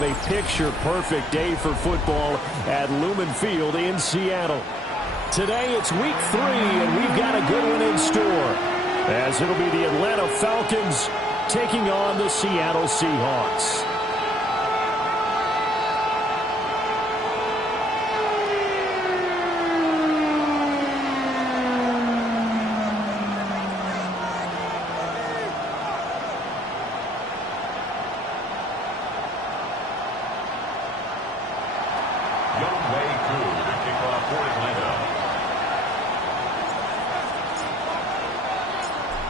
have a picture-perfect day for football at Lumen Field in Seattle. Today it's week 3, and we've got a good one in store, as it'll be the Atlanta Falcons taking on the Seattle Seahawks.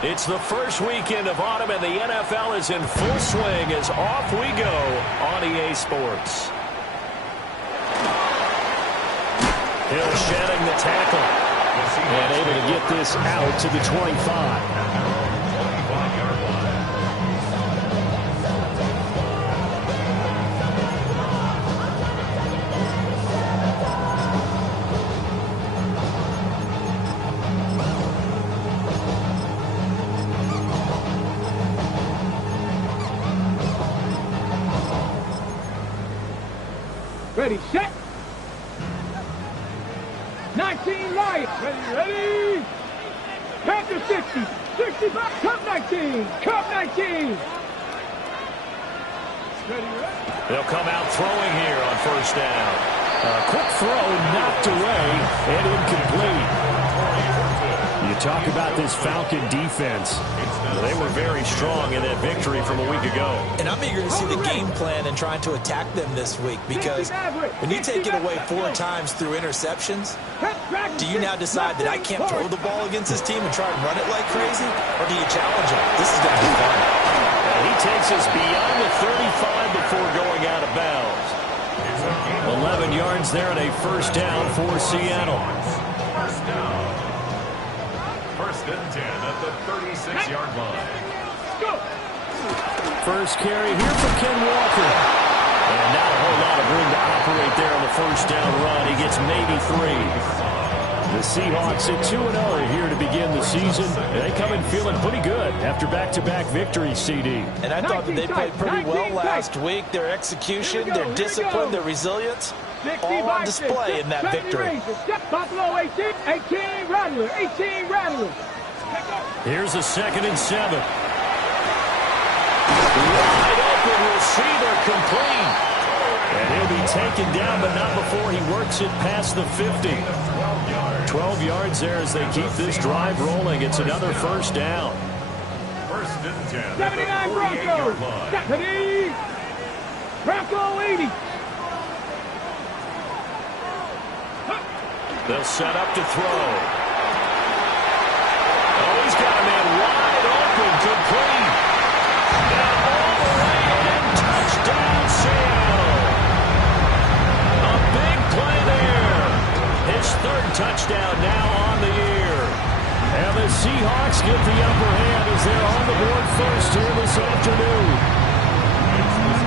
It's the first weekend of autumn, and the NFL is in full swing as off we go on EA Sports. Hill shedding the tackle and able to get this out to the 25. Ready, set. 19 Lions. Ready. Panther 60. 65. Cup 19. Cup 19. Ready. They'll come out throwing here on first down. A quick throw knocked away and incomplete. You talk about this Falcon defense. They were very strong in that victory from a week ago. And I'm eager to see the game plan and trying to attack them this week, because when you take it away 4 times through interceptions, do you now decide that I can't throw the ball against this team and try and run it like crazy? Or do you challenge him? This is going to be fun. And he takes us beyond the 35 before going out of bounds. 11 yards there and a first down for Seattle. First down. First and 10 at the 36-yard line. First carry here for Ken Walker. And not a whole lot of room to operate there on the first down run. He gets maybe 3. The Seahawks at 2-0 here to begin the season. They come in feeling pretty good after back-to-back victories, CD. And I thought that they played pretty well last week. Their execution, their discipline, their resilience, all on display in that victory. Buffalo 18 Rattler. 18 Rattler. Here's a 2nd and 7. Wide open receiver complete. And he'll be taken down, but not before he works it past the 50. 12 yards there as they keep this drive rolling. It's another first down. First and 10. 79 Broncos. Stephanie. Bronco 80. They'll set up to throw. Oh, he's got a man wide open, complete. And all the way in, touchdown Seattle. A big play there. His 3rd touchdown now on the year. And the Seahawks get the upper hand as they're on the board first here this afternoon.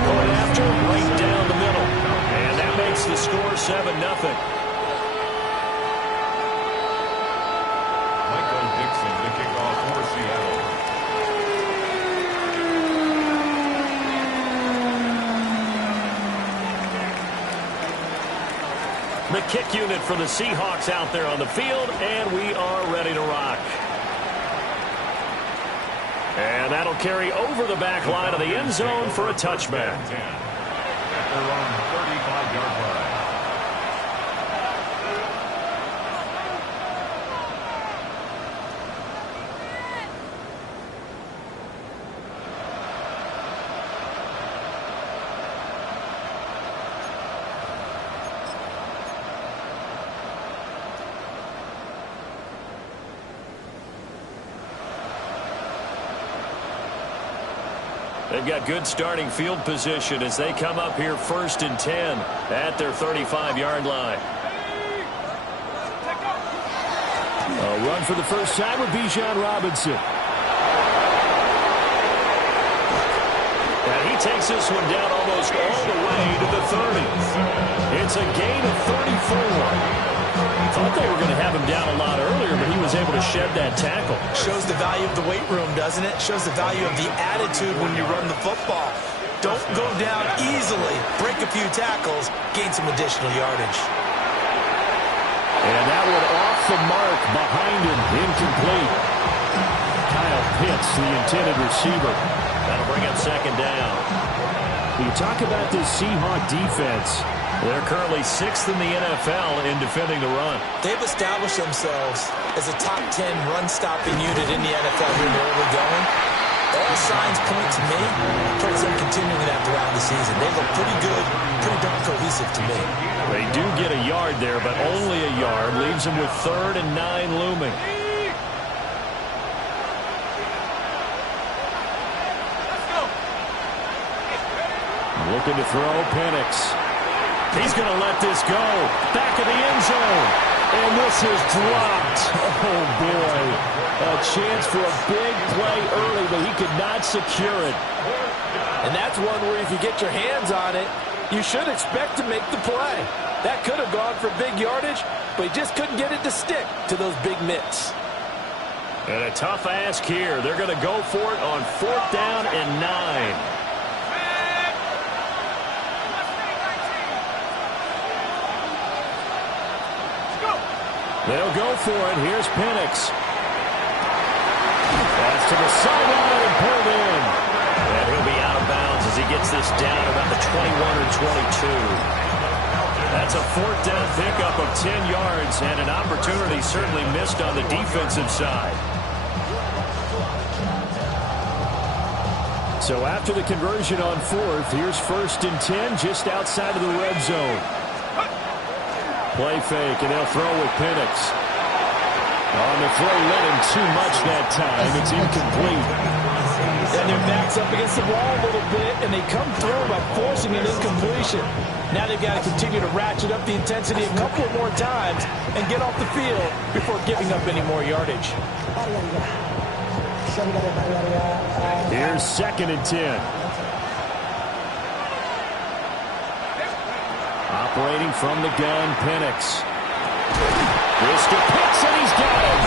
Going after right down the middle. And that makes the score 7-0. The kickoff for Seattle. The kick unit for the Seahawks out there on the field, and we are ready to rock. And that'll carry over the back line of the end zone for a touchback. At their own 35-yard line. They've got good starting field position as they come up here 1st and 10 at their 35-yard line. A run for the first time with Bijan Robinson. And he takes this one down almost all the way to the 30. It's a gain of 34. Thought they were going to have him down a lot earlier, but he was able to shed that tackle. Shows the value of the weight room, doesn't it? Shows the value of the attitude when you run the football. Don't go down easily. Break a few tackles. Gain some additional yardage. And that one off the mark behind him. Incomplete. Kyle Pitts, the intended receiver. That'll bring up second down. You talk about this Seahawk defense. They're currently 6th in the NFL in defending the run. They've established themselves as a top 10 run-stopping unit in the NFL here in the early going. All signs point to me towards them continuing that throughout the season. They look pretty good, pretty darn cohesive to me. They do get a yard there, but only a yard. Leaves them with 3rd and 9 looming. Looking to throw, Penix. He's going to let this go. Back of the end zone. And this is dropped. Oh, boy. A chance for a big play early, but he could not secure it. And that's one where if you get your hands on it, you should expect to make the play. That could have gone for big yardage, but he just couldn't get it to stick to those big mitts. And a tough ask here. They're going to go for it on 4th down and 9. They'll go for it. Here's Penix. Pass to the sideline and pulled in. And he'll be out of bounds as he gets this down about the 21 or 22. That's a 4th down pickup of 10 yards and an opportunity certainly missed on the defensive side. So after the conversion on 4th, here's 1st and 10 just outside of the red zone. Play fake, and they'll throw with Penix. On the throw, let him too much that time. It's incomplete. And their back's up against the wall a little bit, and they come through by forcing an incompletion. Now they've got to continue to ratchet up the intensity a couple more times and get off the field before giving up any more yardage. Here's 2nd and 10. Operating from the gun, Penix. This to Pitts, and he's got him.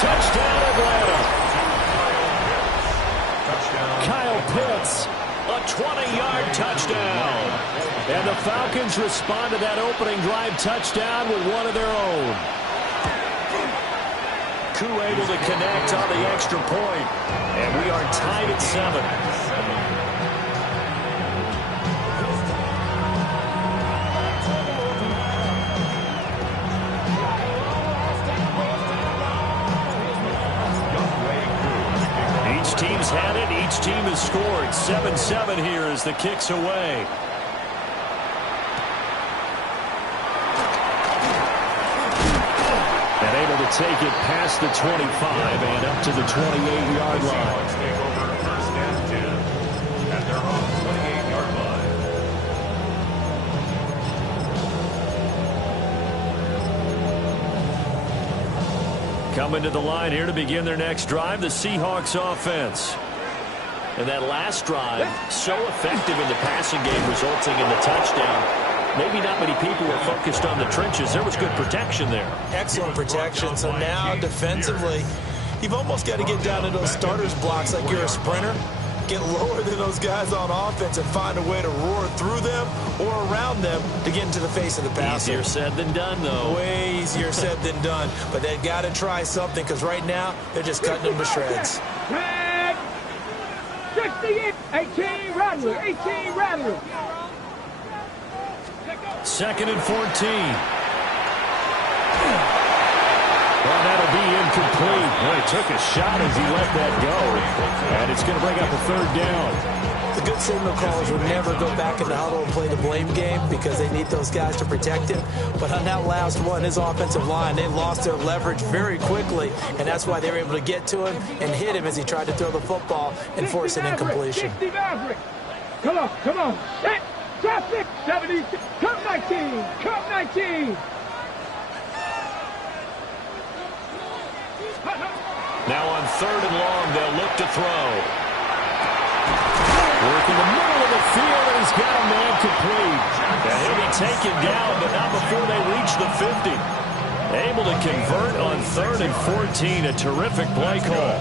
Touchdown, Atlanta. Kyle Pitts, a 20-yard touchdown. And the Falcons respond to that opening drive touchdown with one of their own. Koo able to connect on the extra point. And we are tied at 7. Team's had it. Each team has scored. 7-7 here as the kick's away. And able to take it past the 25 and up to the 28-yard line. Take over 1st and 10 at their own 28-yard line. Coming to the line here to begin their next drive, the Seahawks offense. And that last drive, so effective in the passing game, resulting in the touchdown. Maybe not many people were focused on the trenches. There was good protection there. Excellent protection. So now defensively, you've almost got to get down to those starters blocks like you're a sprinter. Get lower than those guys on offense and find a way to roar through them or around them to get into the face of the passer. Easier said than done, though. Way easier said than done. But they've got to try something because right now they're just cutting them to shreds. 68, 18 Rattler, 18 Rattler. 2nd and 14. Well, that'll be incomplete. Well, he took a shot as he let that go. And it's going to bring up a 3rd down. The good signal callers will never go back in the huddle and play the blame game because they need those guys to protect him. But on that last one, his offensive line, they lost their leverage very quickly, and that's why they were able to get to him and hit him as he tried to throw the football and force an incompletion. Come on, come on. Traffic, 70, come 19, come 19. Now on 3rd and long, they'll look to throw. Work in the middle of the field, and he's got a man complete. And he'll be taken down, but not before they reach the 50. Able to convert on 3rd and 14, a terrific play call.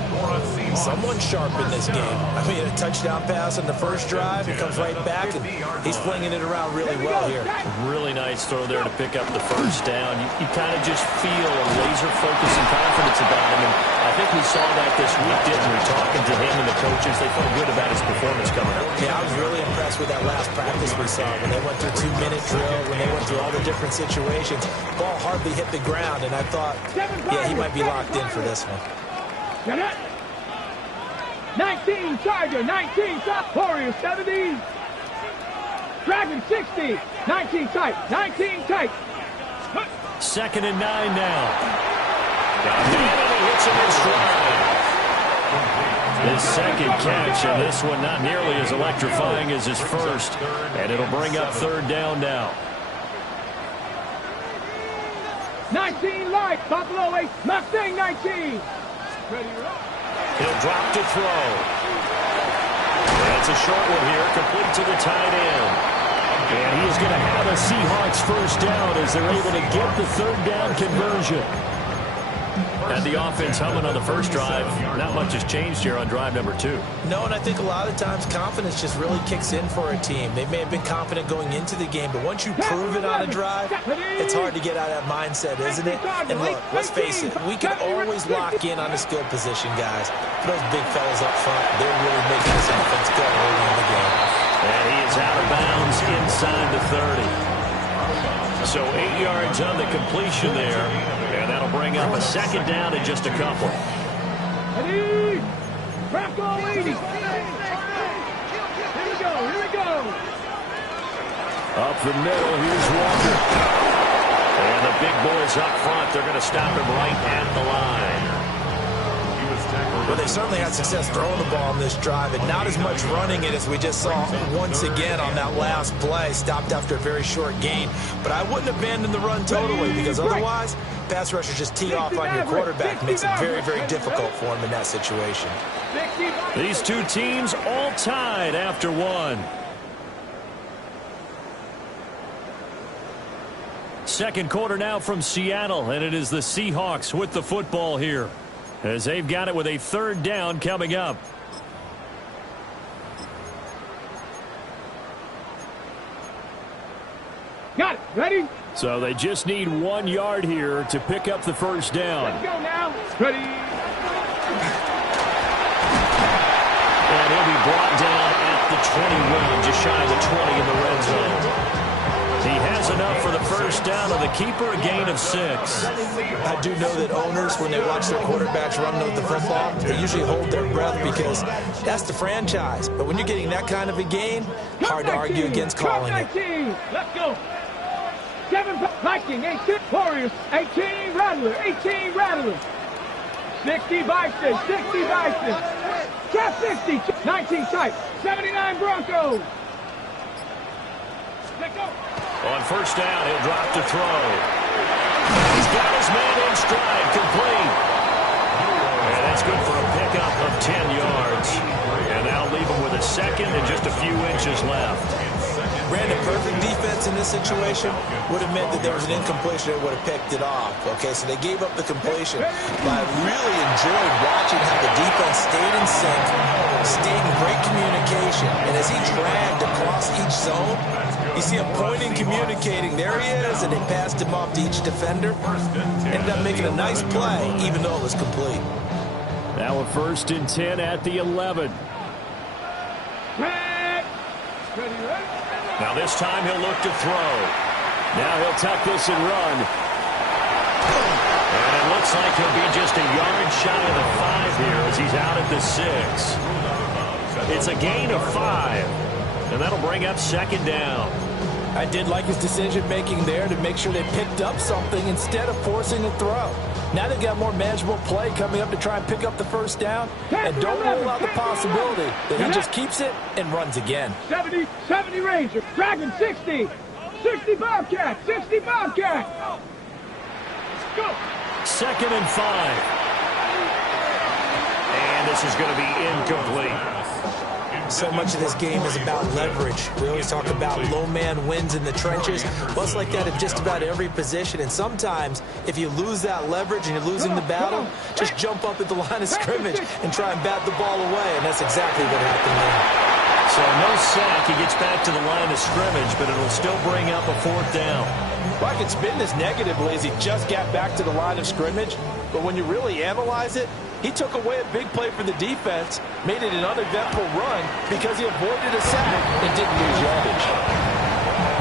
Someone's sharp in this game. I mean, a touchdown pass on the first drive. He comes right back, and he's flinging it around really well here. Really nice throw there to pick up the first down. You kind of just feel a laser focus and confidence about him. And I think we saw that this week, didn't we? Talking to him and the coaches, they felt good about his performance coming up. Yeah, I was really impressed with that last practice we saw when they went through 2-minute drill, when they went through all the different situations. Ball hardly hit the ground, and I thought, yeah, he might be locked in for this one. 19 Tiger, 19 Top Warrior, 70. Dragon 60, 19 tight, 19 tight. 2nd and 9 now. And he hits him in stride. His second catch, and this one not nearly as electrifying as his first. And it'll bring up 3rd down now. 19 light, Buffalo 8, Mustang 19. He'll drop to throw. That's a short one here, complete to the tight end. And he is going to have a Seahawks first down as they're able to get the 3rd down conversion. And the offense humming on the first drive. Not much has changed here on drive number 2. No, and I think a lot of times confidence just really kicks in for a team. They may have been confident going into the game, but once you prove it on a drive, it's hard to get out of that mindset, isn't it? And look, let's face it, we can always lock in on the skill position, guys. For those big fellas up front, they're really making this offense go early in the game. And he is out of bounds inside the 30. So 8 yards on the completion there. And that'll bring up a 2nd down in just a couple. Ready? Bronco 80. Here we go, here we go. Up the middle, here's Walker. And the big boys up front, they're going to stop him right at the line. Well, they certainly had success throwing the ball on this drive, and not as much running it as we just saw once again on that last play. Stopped after a very short gain. But I wouldn't abandon the run totally, because otherwise, pass rushers just tee off on your quarterback. Makes it very, very difficult for him in that situation. These two teams all tied after one. Second quarter now from Seattle, and it is the Seahawks with the football here, as they've got it with a 3rd down coming up. Got it. Ready? So they just need 1 yard here to pick up the first down. Let's go now. Ready? And he'll be brought down at the 21, just shy of the 20 in the red zone. He has enough for the first down, and the keeper a gain of 6. I do know that owners, when they watch their quarterbacks run with the football, they usually hold their breath because that's the franchise. But when you're getting that kind of a gain, hard to argue against calling it. Let's go. 7 Viking, 18 Warriors, 18 Rattler, 18 Rattler. 60 Bison, 60 Bison. Cap 60, 19 tight, 79 Broncos. Let's go. On first down, he'll drop to throw. He's got his man in stride, complete. And that's good for a pickup of 10 yards. And that'll leave him with a 2nd and just a few inches left. Brandon, perfect defense in this situation would have meant that there was an incompletion that would have picked it off. Okay, so they gave up the completion. But I really enjoyed watching how the defense stayed in sync, stayed in great communication. And as he dragged across each zone, you see him pointing, communicating. There he is, and they passed him off to each defender. Ended up making a nice play, even though it was complete. Now a 1st and 10 at the 11. Now this time he'll look to throw. Now he'll tuck this and run. And it looks like he'll be just a yard shy of the 5 here as he's out at the 6. It's a gain of 5. And that'll bring up 2nd down. I did like his decision-making there to make sure they picked up something instead of forcing a throw. Now they've got more manageable play coming up to try and pick up the first down. And don't rule out the possibility that he just keeps it and runs again. 70 Ranger, Dragon 60, 60 Bobcat, 60 Bobcat. Go. 2nd and 5. And this is going to be incomplete. So much of this game is about leverage. We always talk about low man wins in the trenches. Well, it's like that in just about every position. And sometimes, if you lose that leverage and you're losing the battle, just jump up at the line of scrimmage and try and bat the ball away. And that's exactly what happened there. So no sack. He gets back to the line of scrimmage, but it'll still bring up a 4th down. Well, I could spin this negatively as he just got back to the line of scrimmage. But when you really analyze it, he took away a big play for the defense, made it an uneventful run because he avoided a sack and didn't lose yardage.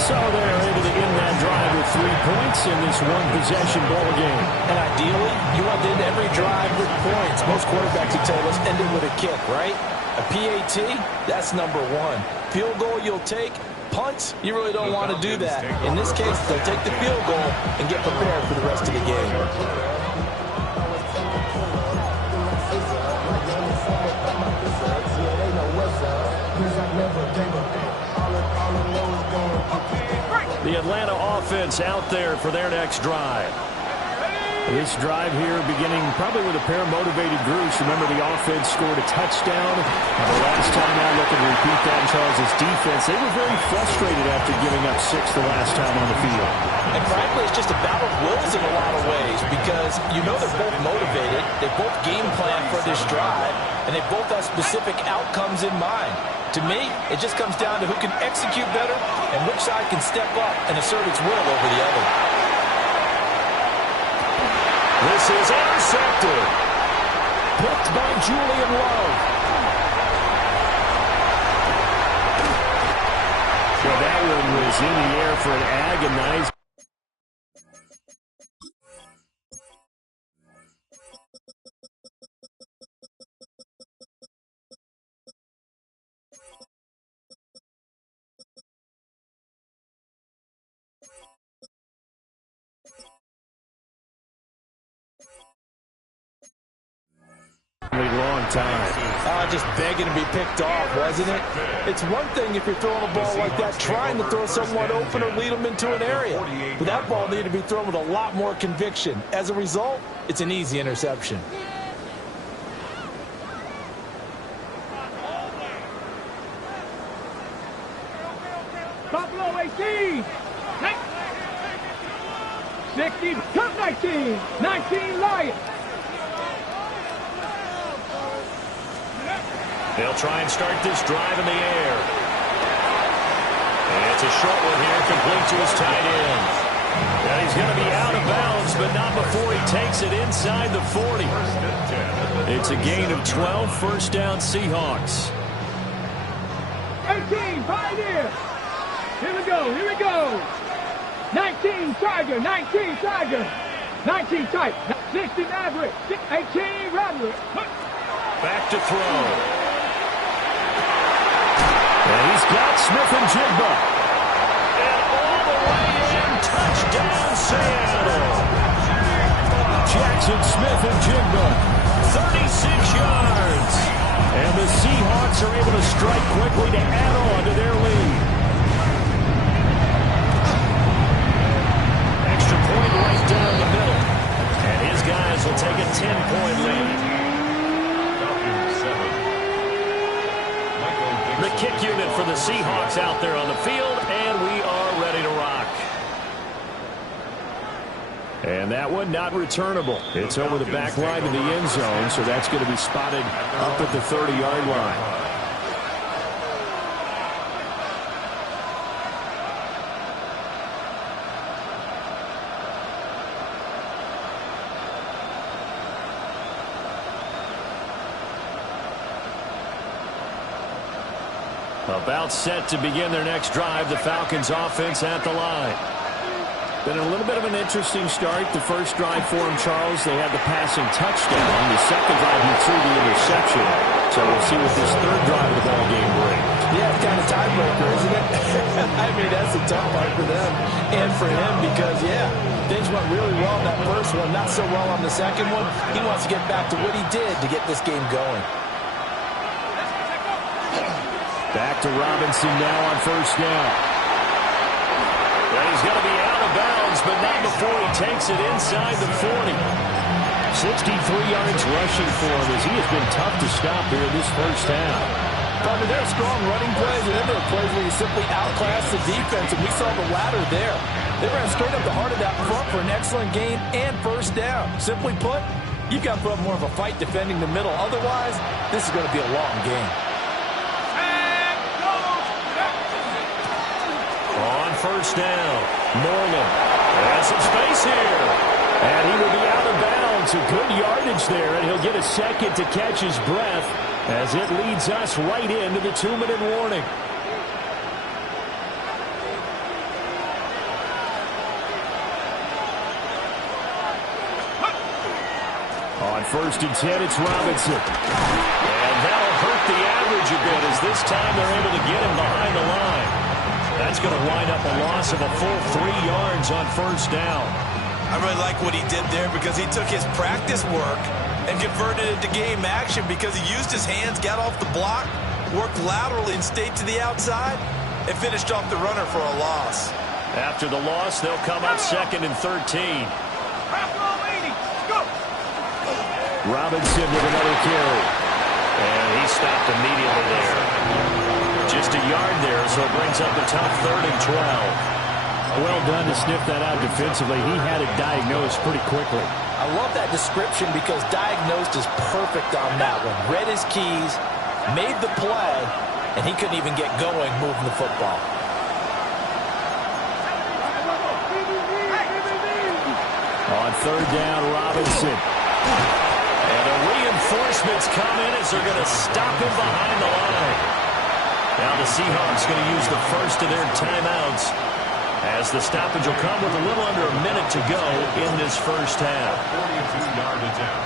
So they're able to end that drive with 3 points in this one-possession ball game. And ideally, you want to end every drive with points. Most quarterbacks, you tell us, end it with a kick, right? A PAT, that's number 1. Field goal you'll take. Punts, you really don't want to do that. In this case, they'll take the field goal and get prepared for the rest of the game. The Atlanta offense out there for their next drive. This drive here beginning probably with a pair of motivated groups. Remember, the offense scored a touchdown. And the last time out, looking to repeat that in Charles' defense. They were very frustrated after giving up 6 the last time on the field. And frankly, it's just a battle of wills in a lot of ways because you know they're both motivated. They both game plan for this drive, and they both have specific outcomes in mind. To me, it just comes down to who can execute better and which side can step up and assert its will over the other. This is intercepted. Picked by Julian Love. Well, that one was in the air for an agonizing. Long time. Just begging to be picked off, wasn't it? It's one thing if you're throwing a ball like that, trying to throw someone open or lead them into an area. But that ball needed to be thrown with a lot more conviction. As a result, it's an easy interception. Buffalo 18. 60. Cut 19. 19 Lions. They'll try and start this drive in the air. And it's a short one here, complete to his tight end. And he's going to be out of bounds, but not before he takes it inside the 40. It's a gain of 12, 1st down Seahawks. 18, Pioneer. Here we go, here we go. 19 Tiger, 19 Tiger. 19 Tight, 60 Maverick, 18 Rattler. Back to throw. And he's got Smith and Jigba. And all the way in, touchdown Seattle. Jackson Smith and Jigba, 36 yards. And the Seahawks are able to strike quickly to add on to their lead. Extra point right down the middle. And his guys will take a 10-point lead. The kick unit for the Seahawks out there on the field, and we are ready to rock. And that one not returnable. It's over the back line to the end zone, so that's going to be spotted up at the 30-yard line. About set to begin their next drive, the Falcons offense at the line. Been a little bit of an interesting start. The first drive for him, Charles, they had the passing touchdown. The second drive, he threw the interception. So we'll see what this third drive of the ball game brings. Yeah, it's kind of tiebreaker, isn't it? I mean, that's the tough part for them and for him because, yeah, things went really well in that first one, not so well on the second one. He wants to get back to what he did to get this game going. Back to Robinson now on 1st down. Well, he's going to be out of bounds, but not before he takes it inside the 40. 63 yards rushing for him as he has been tough to stop here in this first half. Thunder, there are strong running plays, and then there are plays where you simply outclass the defense, and we saw the latter there. They ran straight up the heart of that front for an excellent gain and first down. Simply put, you've got to put up more of a fight defending the middle. Otherwise, this is going to be a long game. On first down, Moreland has some space here. And he will be out of bounds. A good yardage there, and he'll get a second to catch his breath as it leads us right into the 2-minute warning. On 1st and 10, it's Robinson. And that'll hurt the average a bit as this time they're able to get him behind the line. That's going to wind up a loss of a full 3 yards on first down. I really like what he did there because he took his practice work and converted it to game action because he used his hands, got off the block, worked laterally and stayed to the outside, and finished off the runner for a loss. After the loss, they'll come up 2nd and 13. Robinson with another carry. And he stopped immediately there. Just a yard there, so it brings up a tough 3rd and 12. Well done to sniff that out defensively. He had it diagnosed pretty quickly. I love that description because diagnosed is perfect on that one. Read his keys, made the play, and he couldn't even get going moving the football. On 3rd down, Robinson. And the reinforcements come in as they're going to stop him behind the line. Now the Seahawks going to use the first of their timeouts as the stoppage will come with a little under a minute to go in this first half. 42-yard attempt.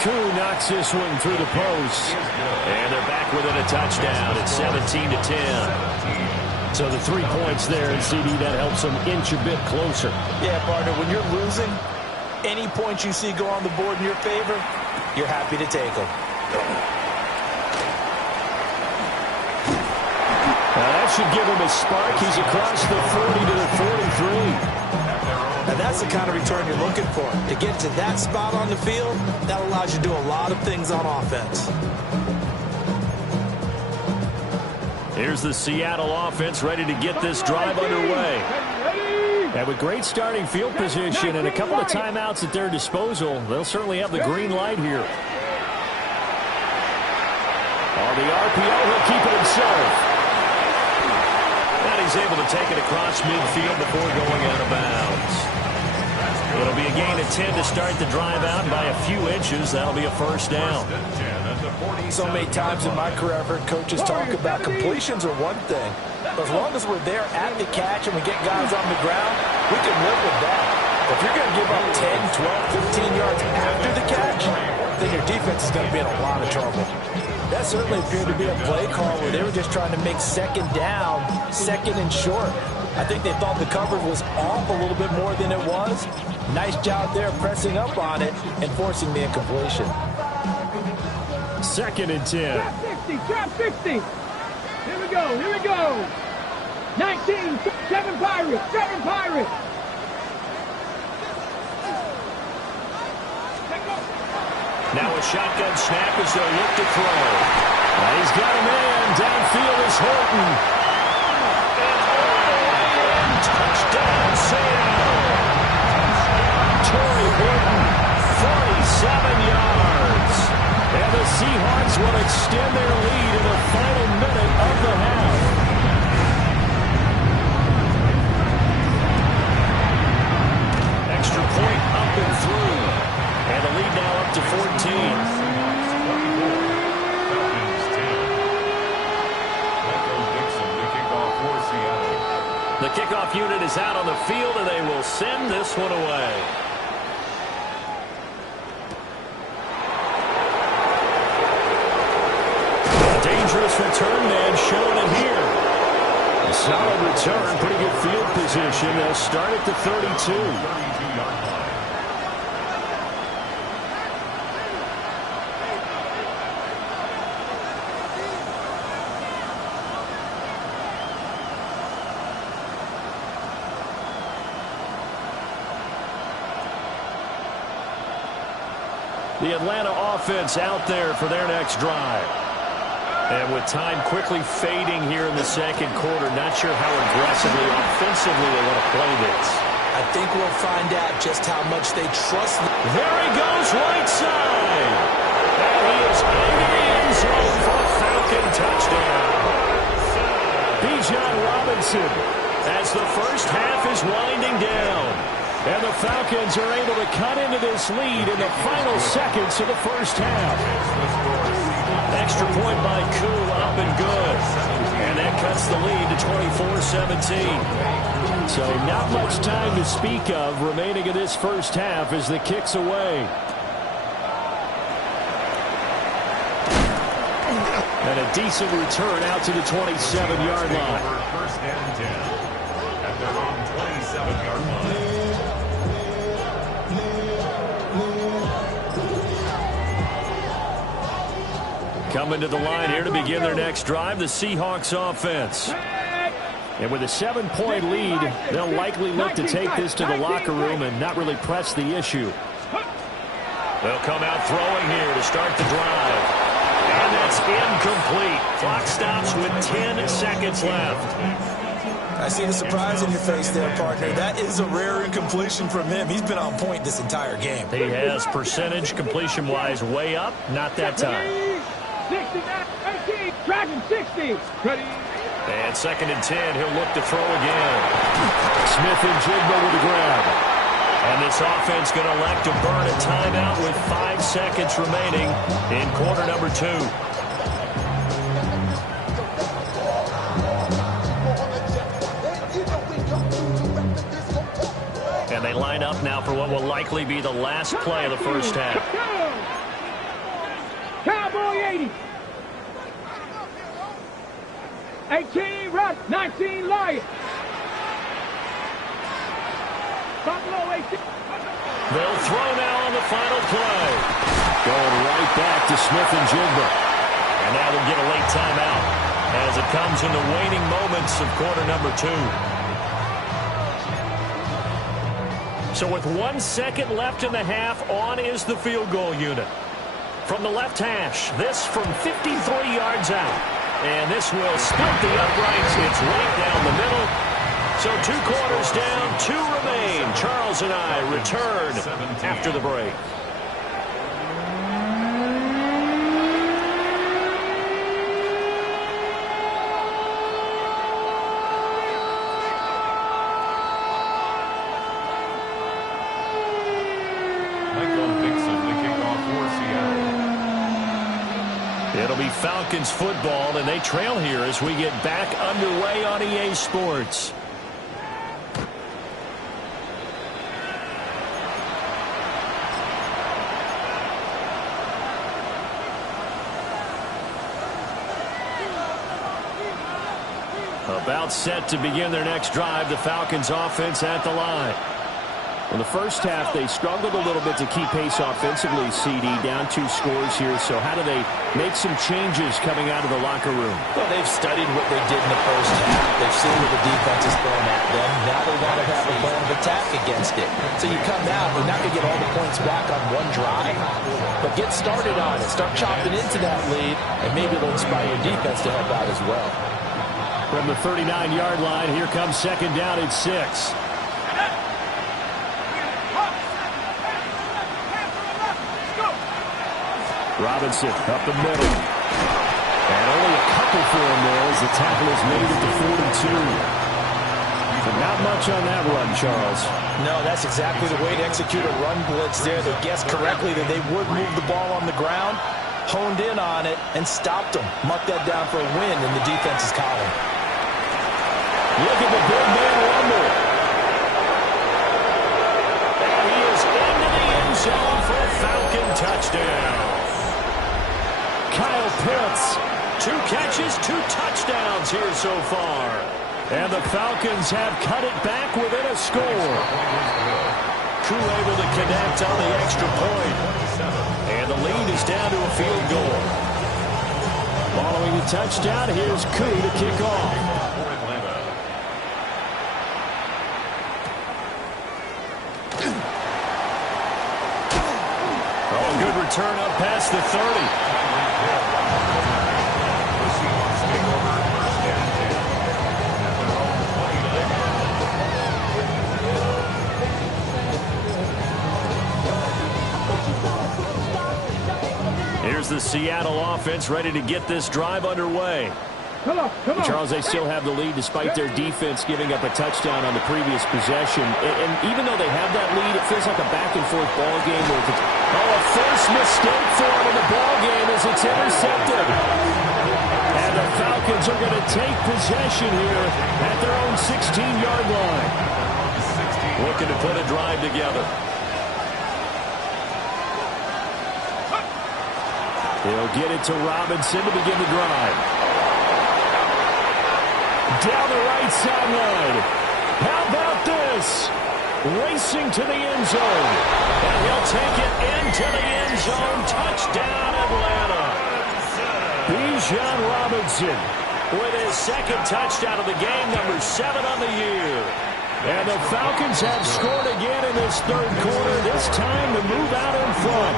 Koo knocks this one through the post. And they're back within a touchdown. It's 17-10. So the 3 points there, and CD, that helps them inch a bit closer. Yeah, partner, when you're losing, any points you see go on the board in your favor, you're happy to take them. That should give him a spark. He's across the 40 to the 43. And that's the kind of return you're looking for. To get to that spot on the field, that allows you to do a lot of things on offense. Here's the Seattle offense ready to get this drive underway. And with great starting field position and a couple of timeouts at their disposal, they'll certainly have the green light here. On the RPO, he'll keep it himself. And he's able to take it across midfield before going out of bounds. It'll be a gain of 10 to start the drive out by a few inches. That'll be a first down. So many times in my career I've heard coaches talk about completions are one thing. But as long as we're there at the catch and we get guys on the ground, we can live with that. If you're going to give up 10, 12, 15 yards after the catch, then your defense is going to be in a lot of trouble. That certainly appeared to be a play call where they were just trying to make second down, second and short. I think they thought the coverage was off a little bit more than it was. Nice job there pressing up on it and forcing the incompletion. 2nd and 10. Trap 60. Here we go. 19, 7 Pirates. Now a shotgun snap as they'll look to throw. He's got a man. Downfield is Horton. And touchdown, Seattle. Torrey Horton, 47 yards. And the Seahawks will extend their lead in the final minute of the half. Extra point up and through. And the lead now up to 14. The kickoff unit is out on the field, and they will send this one away. A dangerous return man showing it here. A solid return, pretty good field position. They'll start at the 32. The Atlanta offense out there for their next drive. And with time quickly fading here in the second quarter, not sure how aggressively, offensively they want to play this. I think we'll find out just how much they trust. There he goes, right side. And he is into the end zone for a Falcon touchdown. Bijan Robinson, as the first half is winding down. And the Falcons are able to cut into this lead in the final seconds of the first half. Extra point by Koo, up and good. And that cuts the lead to 24-17. So not much time to speak of remaining in this first half as the kick's away. And a decent return out to the 27-yard line. First and 10 at their own 27-yard line. Coming to the line here to begin their next drive, the Seahawks offense. And with a 7-point lead, they'll likely look to take this to the locker room and not really press the issue. They'll come out throwing here to start the drive. And that's incomplete. Clock stops with 10 seconds left. I see the surprise in your face there, partner. That is a rare incompletion from him. He's been on point this entire game. He has percentage completion-wise way up, not that time. 18, driving 60. Ready. And second and 10, he'll look to throw again. Smith-Njigba with the grab. And this offense going to elect to burn a timeout with 5 seconds remaining in quarter number 2. And they line up now for what will likely be the last play of the first half. Cowboy 80. 18, run. 19, Lion. Buffalo 18. They'll throw now on the final play. Going right back to Smith-Njigba. And now they'll get a late timeout as it comes in the waning moments of quarter number 2. So with 1 second left in the half, on is the field goal unit. From the left hash, this from 53 yards out. And this will split the uprights. It's right down the middle. So 2 quarters down, 2 remain. Charles and I return after the break. It'll be Falcons football, and they trail here as we get back underway on EA Sports. About set to begin their next drive, the Falcons offense at the line. In the first half, they struggled a little bit to keep pace offensively, CD, down 2 scores here. So how do they make some changes coming out of the locker room? Well, they've studied what they did in the first half. They've seen what the defense is throwing at them. Now they want to have a plan of attack against it. So you come out, you're not going to get all the points back on one drive, but get started on it. Start chopping into that lead, and maybe it'll inspire your defense to help out as well. From the 39-yard line, here comes second down at 6. Robinson up the middle. And only a couple for him there as the tackle is made at the 42. But not much on that run, Charles. No, that's exactly the way to execute a run blitz there. They guessed correctly that they would move the ball on the ground, honed in on it, and stopped them. Mark that down for a win in the defense's column. Look at the big man rumble. And he is into the end zone for a Falcon touchdown. Kyle Pitts, 2 catches, 2 touchdowns here so far. And the Falcons have cut it back within a score. Koo able to connect on the extra point. And the lead is down to a field goal. Following the touchdown, here's Koo to kick off. return up past the 30. Here's the Seattle offense ready to get this drive underway. Come on. Charles, they still have the lead despite their defense giving up a touchdown on the previous possession. And even though they have that lead, it feels like a back-and-forth ball game. Where it's a first mistake for them in the ball game as it's intercepted. And the Falcons are going to take possession here at their own 16-yard line. Looking to put a drive together. They'll get it to Robinson to begin the drive. Down the right sideline. How about this? Racing to the end zone. And he'll take it into the end zone. Touchdown, Atlanta. Bijan Robinson with his second touchdown of the game, number 7 on the year. And the Falcons have scored again in this third quarter, this time to move out in front.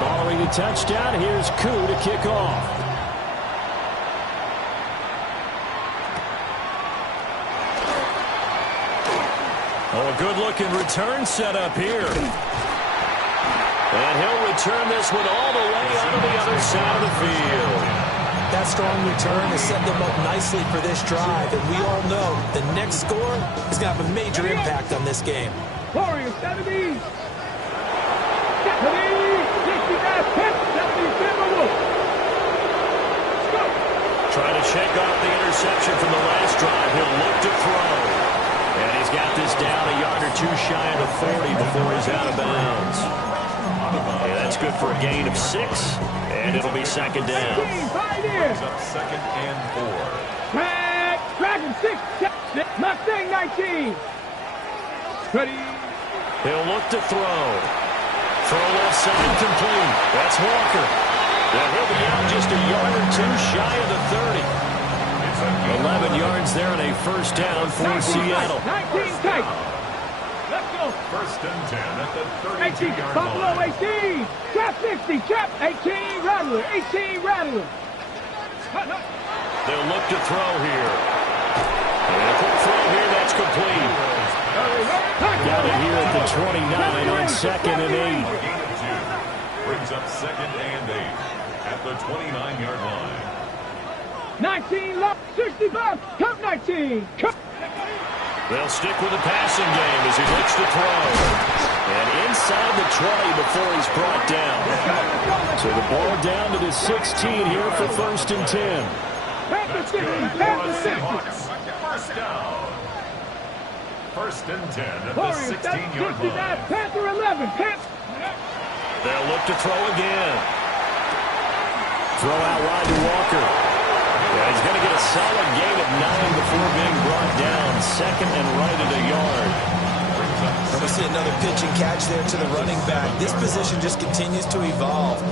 Following the touchdown, here's Koo to kick off. Oh, a good-looking return set up here. And he'll return this one all the way onto the other side of the field. That strong return has set them up nicely for this drive, and we all know the next score is going to have a major impact on this game. Warriors, 70. 70. Trying to shake off the interception from the last drive. He'll look to throw. And he's got this down a yard or two shy of the 40 before he's out of bounds. Yeah, that's good for a gain of 6, and it'll be second down. Brings up second and 4. Dragon 6, Mustang 19. Ready. He'll look to throw. Throw left side complete. That's Walker. And he'll be out just a yard or two shy of the 30. 11 yards there and a first down for 19 Seattle. 19 tight. Let's go. First and 10 at the 18, 32-yard Buffalo line. 18. Trap 60, trap 18, Rattler, 18, Rattler. They'll look to throw here. And a quick throw here, that's complete. Got it here at the 29 on second and 8. Brings up second and 8 at the 29-yard line. 19, 65, cup 19. Cup. They'll stick with the passing game as he looks to throw. And inside the 20 before he's brought down. So the ball down to the 16 here for first and 10. Panther 60, Panther 60. First down. First and 10 at the Warriors, 16-yard line. Panther 11, Panther. They'll look to throw again. Throw out wide to Walker. Yeah, he's going to get a solid gain of 9 before being brought down. Second and right at a yard. And we see another pitch and catch there to the running back. This position just continues to evolve.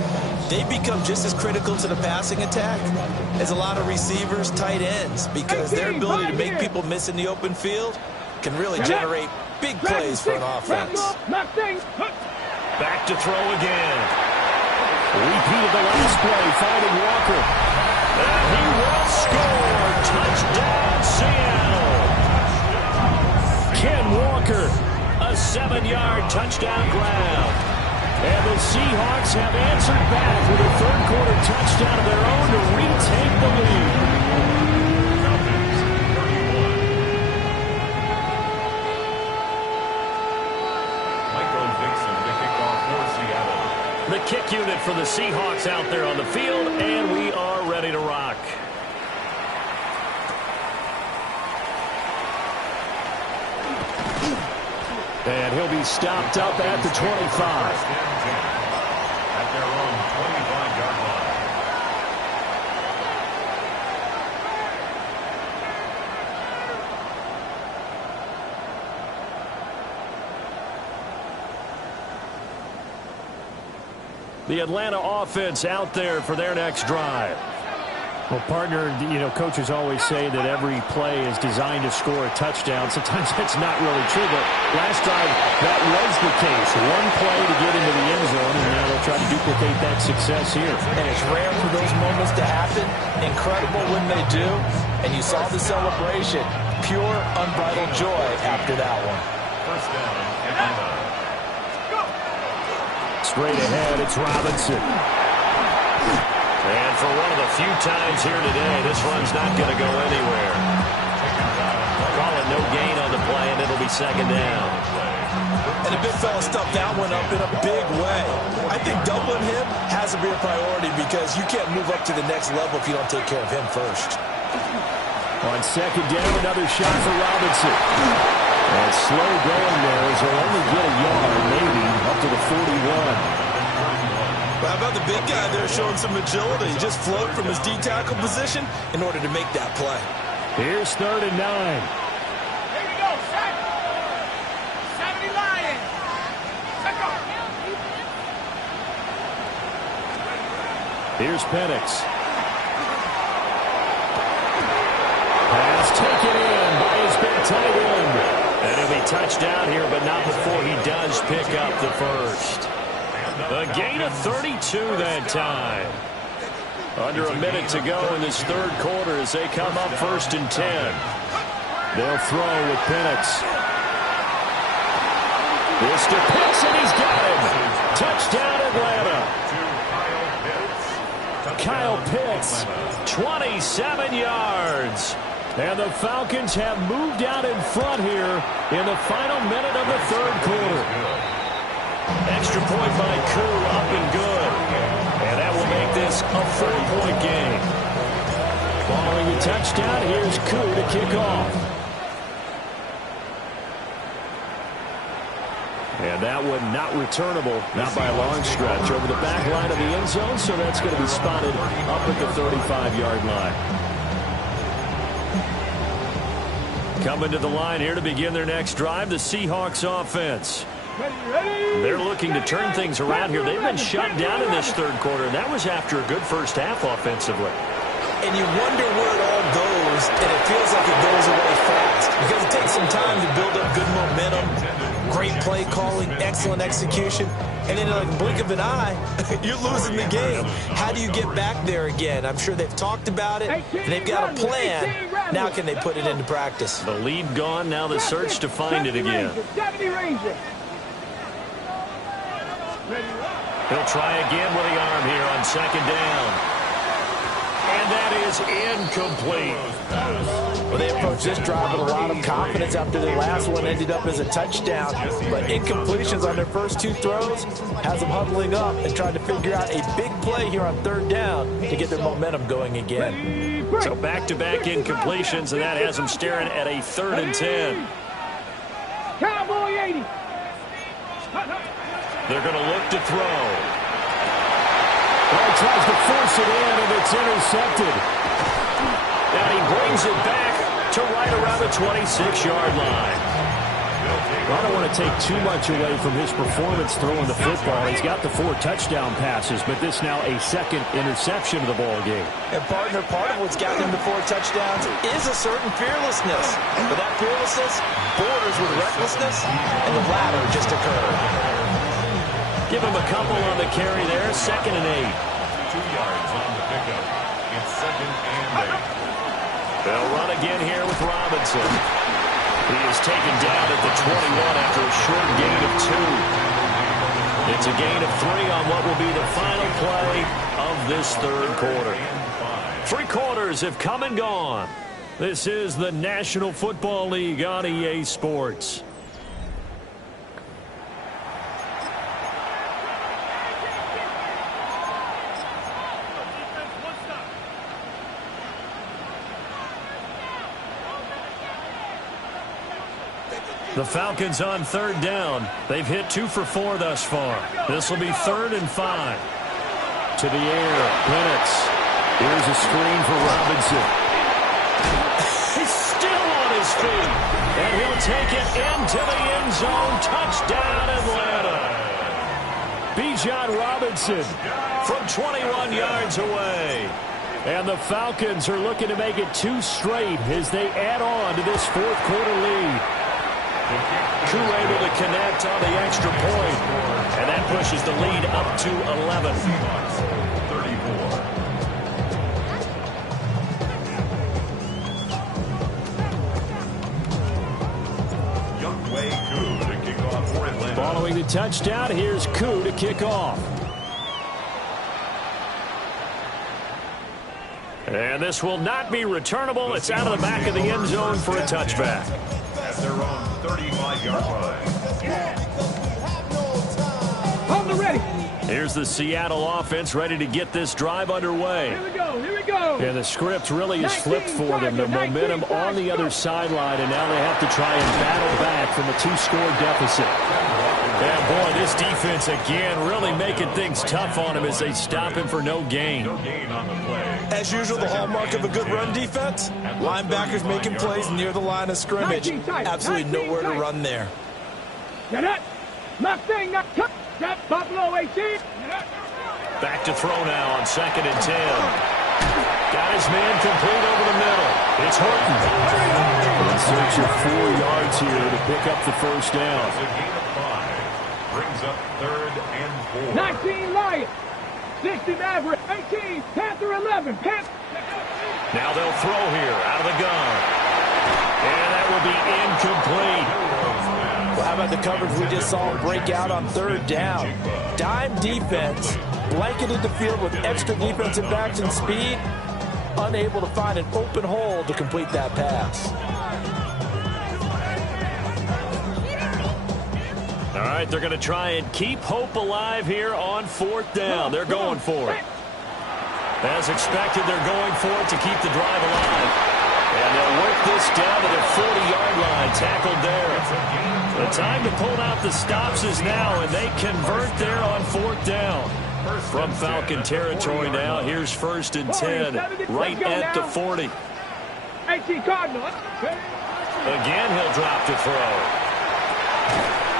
They become just as critical to the passing attack as a lot of receivers, tight ends, because their ability to make people miss in the open field can really generate big plays for an offense. Back to throw again. Repeat of the last play, finding Walker. And he will score. Touchdown, Seattle. Ken Walker, a 7-yard touchdown grab. And the Seahawks have answered back with a third-quarter touchdown of their own to retake the lead. The kick unit for the Seahawks out there on the field, and we are ready to rock. And he'll be stopped up at the 25. At their own 25-yard line. The Atlanta offense out there for their next drive. Well, partner, you know, coaches always say that every play is designed to score a touchdown. Sometimes that's not really true, but last drive, that was the case. One play to get into the end zone, and now they'll try to duplicate that success here. And it's rare for those moments to happen. Incredible when they do. And you saw the celebration. Pure, unbridled joy after that one. First down and 9. Straight ahead, it's Robinson. And for one of the few times here today, this run's not going to go anywhere. Call it no gain on the play, and it'll be second down. And the big fella stuffed that one up in a big way. I think doubling him has to be a priority because you can't move up to the next level if you don't take care of him first. On second down, another shot for Robinson. And slow going there as he'll only get a yard, maybe up to the 41. How about the big guy there showing some agility? He just float from his D-tackle position in order to make that play. Here's 3rd and 9. Here we go, set. 70 Lions. Set go. Here's Penix. Pass taken in by his big tight end. And he'll be touchdown here, but not before he does pick up the first. A gain of 32 that time. Under a minute to go in this third quarter as they come up 1st and 10. They'll throw with Penix. This to Pitts, and he's got him. Touchdown, Atlanta. Kyle Pitts, 27 yards. And the Falcons have moved out in front here in the final minute of the third quarter. Extra point by Koo, up and good. And that will make this a 4-point game. Following the touchdown, here's Koo to kick off. And that one not returnable, not by a long stretch, over the back line of the end zone, so that's going to be spotted up at the 35-yard line. Coming to the line here to begin their next drive, the Seahawks offense. They're looking to turn things around here. They've been shut down in this third quarter, and that was after a good first half offensively. And you wonder where it all goes, and it feels like it goes away fast because it takes some time to build up good momentum, great play calling, excellent execution, and then in like a blink of an eye, you're losing the game. How do you get back there again? I'm sure they've talked about it, and they've got a plan. Now can they put it into practice? The lead gone, now the search to find it again. He'll try again with the arm here on second down. And that is incomplete. Well, they approached this drive with a lot of confidence after their last one ended up as a touchdown. But incompletions on their first 2 throws has them huddling up and trying to figure out a big play here on third down to get their momentum going again. So back-to-back incompletions, and that has them staring at a 3rd and 10. Cowboy 80. They're going to look to throw. Well, tries to force it in, and it's intercepted. And he brings it back to right around the 26-yard line. Well, I don't want to take too much away from his performance throwing the football. He's got the 4 touchdown passes, but this now a 2nd interception of the ball game. And partner, part of what's gotten him to 4 touchdowns is a certain fearlessness. But that fearlessness borders with recklessness, and the latter just occurred. Give him a couple on the carry there, 2nd and 8. 2 yards on the pickup. It's 2nd and 8. They'll run again here with Robinson. He is taken down at the 21 after a short gain of 2. It's a gain of 3 on what will be the final play of this third quarter. 3 quarters have come and gone. This is the National Football League on EA Sports. The Falcons on third down. They've hit 2 for 4 thus far. This will be 3rd and 5. To the air, Penix. Here's a screen for Robinson. He's still on his feet. And he'll take it into the end zone. Touchdown, Atlanta. Bijan Robinson from 21 yards away. And the Falcons are looking to make it 2 straight as they add on to this fourth quarter lead. Koo able to connect on the extra point. And that pushes the lead up to 11. 34. Following the touchdown, here's Koo to kick off. And this will not be returnable. It's out of the back of the end zone for a touchback. At their own 35-yard line. On the ready. Here's the Seattle offense ready to get this drive underway. Here we go. Here we go. And the script really is flipped for them. The momentum on the other sideline, and now they have to try and battle back from a 2-score deficit. Yeah, boy, this defense again really making things tough on him as they stop him for no gain. No gain on the play. As usual, the hallmark of a good run defense, linebackers making plays near the line of scrimmage. Absolutely nowhere to run there. Get it. Mustang, not cut. Got Buffalo 18. Back to throw now on 2nd and 10. Got his man complete over the middle. It's Horton. In search of 4 yards here to pick up the first down. A gain of 5 brings up 3rd and 4. 19 Lions. 60 Maverick. 18 Panther 11. Now they'll throw here out of the gun. And that will be incomplete. Well, how about the coverage we just saw break out on 3rd down? Dime defense, blanketed the field with extra defensive backs and speed, unable to find an open hole to complete that pass. All right, they're going to try and keep hope alive here on 4th down. They're going for it. As expected, they're going for it to keep the drive alive. And they'll work this down to their 40-yard line, tackled there. The time to pull out the stops is now, and they convert there on 4th down. From Falcon territory now, here's 1st and 10, right at the 40. 18 Cardinals. Again, he'll drop to throw.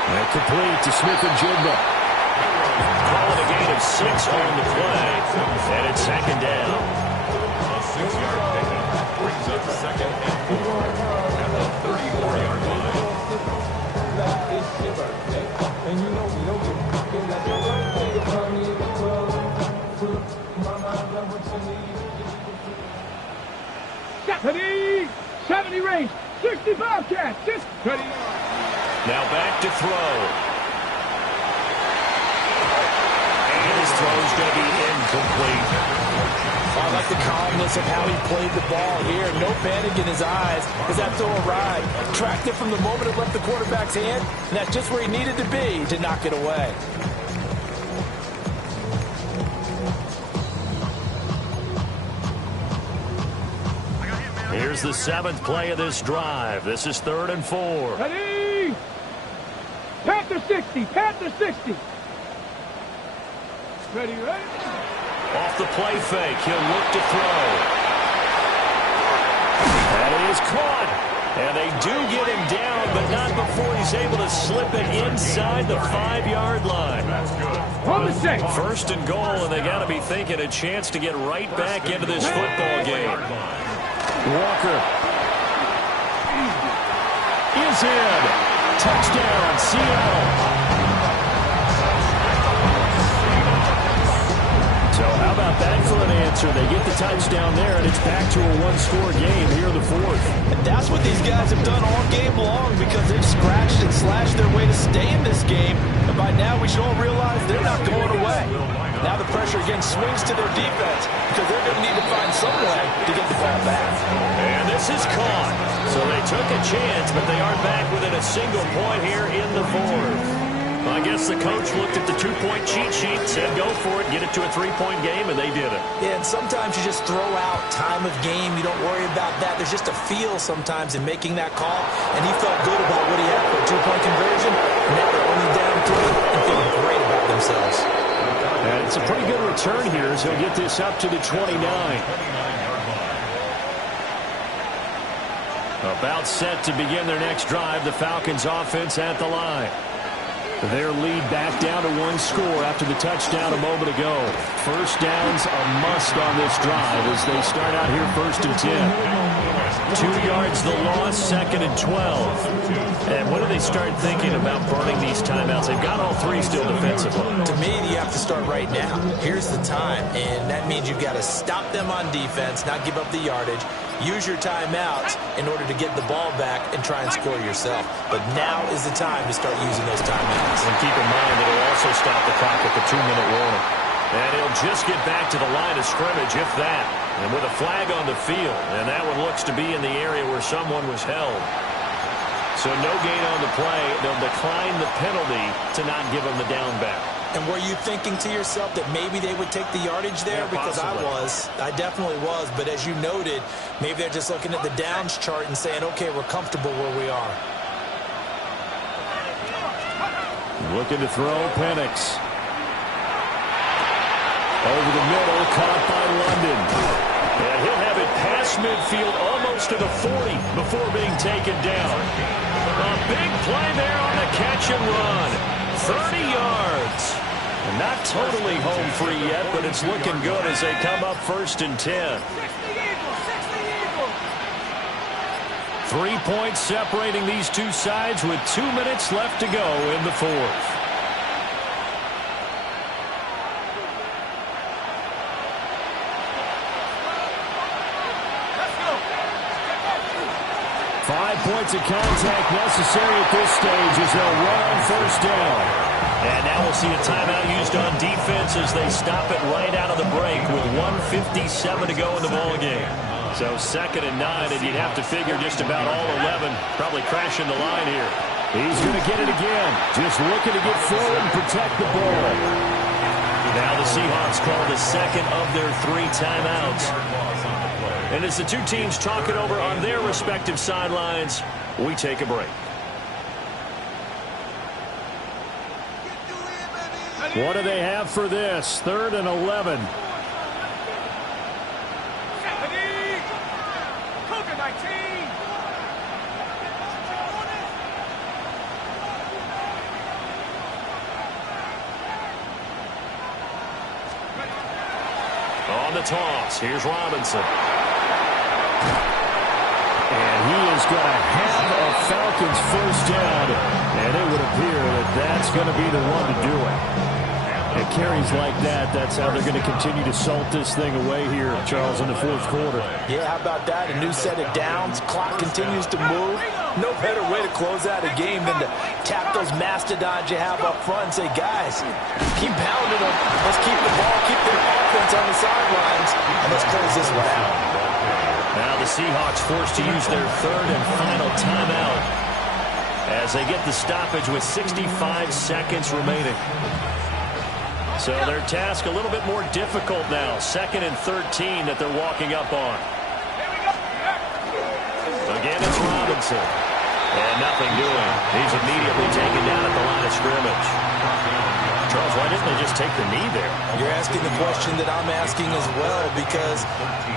And complete to Smith-Njigba. Calling a gain of 6 on the play, and it's 2nd down. A 6-yard pickup brings up 2nd and 4 at the 34-yard line. Stephanie, 70 range, 65 catch, 6. Now back to throw. And his throw's going to be incomplete. I like the calmness of how he played the ball here. No panic in his eyes as that throw arrived. Tracked it from the moment it left the quarterback's hand, and that's just where he needed to be to knock it away. Here's the 7th play of this drive. This is 3rd and 4. Ready? Panther 60, Panther 60. Ready, ready? Off the play fake, he'll look to throw. That is caught. And they do get him down, but not before he's able to slip it inside the 5-yard line. That's good. On the 6. 1st and goal, and they got to be thinking a chance to get right back into this football game. Walker is in. Touchdown, Seattle. So how about that for an answer? They get the touchdown there, and it's back to a 1-score game here in the 4th. And that's what these guys have done all game long because they've scratched and slashed their way to stay in this game. And by now, we should all realize they're not going away. Now the pressure again swings to their defense because they're going to need to find some way to get the ball back. And this is caught. So they took a chance, but they aren't back within a single point here in the 4th. I guess the coach looked at the 2-point cheat sheet, said go for it, get it to a 3-point game, and they did it. Yeah, and sometimes you just throw out time of game. You don't worry about that. There's just a feel sometimes in making that call, and he felt good about what he had for a 2-point conversion. And now they're only down 3 and feeling great about themselves. And it's a pretty good return here as he'll get this up to the 29. About set to begin their next drive, the Falcons offense at the line. Their lead back down to one score after the touchdown a moment ago. First down's a must on this drive as they start out here 1st and 10. 2 yards the loss, 2nd and 12. And when do they start thinking about burning these timeouts? They've got all 3 still defensively. To me, you have to start right now. Here's the time, and that means you've got to stop them on defense, not give up the yardage. Use your timeouts in order to get the ball back and try and score yourself. But now is the time to start using those timeouts. And keep in mind that it'll also stop the clock at the 2-minute warning. And he'll just get back to the line of scrimmage, if that. And with a flag on the field, and that one looks to be in the area where someone was held. So no gain on the play. They'll decline the penalty to not give them the down back. And were you thinking to yourself that maybe they would take the yardage there? Yeah, because possibly. I definitely was. But as you noted, maybe they're just looking at the downs chart and saying, okay, we're comfortable where we are. Looking to throw, Penix. Over the middle, caught by London. And he'll have it past midfield almost to the 40 before being taken down. A big play there on the catch and run. 30 yards. Not totally home free yet, but it's looking good as they come up 1st and 10. 3 points separating these two sides with 2 minutes left to go in the 4th. Points of contact necessary at this stage as they'll run on 1st down. And now we'll see a timeout used on defense as they stop it right out of the break with 1:57 to go in the ball game. So 2nd and 9, and you'd have to figure just about all 11 probably crashing the line here. He's going to get it again. Just looking to get forward and protect the ball. Now the Seahawks call the 2nd of their 3 timeouts. And as the two teams talk it over on their respective sidelines, we take a break. What do they have for this? 3rd and 11. On the toss, here's Robinson. And he is going to have a Falcons 1st down, and it would appear that that's going to be the one to do it. And carries like that, that's how they're going to continue to salt this thing away here, Charles, in the 4th quarter. Yeah, how about that? A new set of downs. Clock continues to move. No better way to close out a game than to tap those mastodons you have up front and say, guys, keep pounding them. Let's keep the ball, keep their offense on the sidelines, and let's close this one out. Now the Seahawks forced to use their 3rd and final timeout as they get the stoppage with 65 seconds remaining. So their task a little bit more difficult now. 2nd and 13 that they're walking up on. Again, it's Robinson. And nothing doing. He's immediately taken down at the line of scrimmage. Charles, why didn't they just take the knee there? You're asking the question that I'm asking as well, because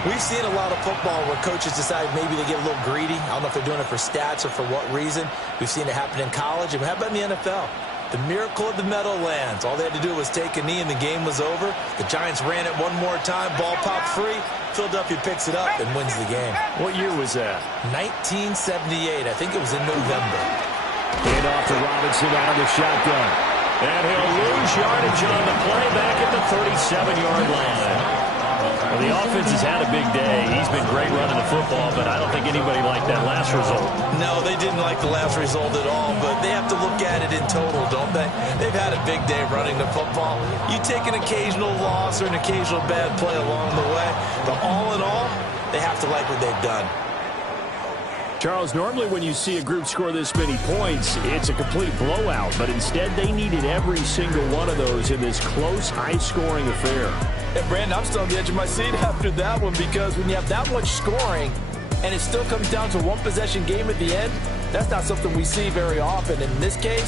we've seen a lot of football where coaches decide maybe they get a little greedy. I don't know if they're doing it for stats or for what reason. We've seen it happen in college. And how about in the NFL? The miracle of the Meadowlands. All they had to do was take a knee and the game was over. The Giants ran it one more time. Ball popped free. Philadelphia picks it up and wins the game. What year was that? 1978. I think it was in November. Hand off to Robinson out of the shotgun. And he'll lose yardage on the play back at the 37-yard line. Well, the offense has had a big day. He's been great running the football, but I don't think anybody liked that last result. No, they didn't like the last result at all, but they have to look at it in total, don't they? They've had a big day running the football. You take an occasional loss or an occasional bad play along the way, but all in all, they have to like what they've done. Charles, normally when you see a group score this many points, it's a complete blowout. But instead, they needed every single one of those in this close, high-scoring affair. And, Brandon, I'm still on the edge of my seat after that one, because when you have that much scoring and it still comes down to one possession game at the end, that's not something we see very often. In this case,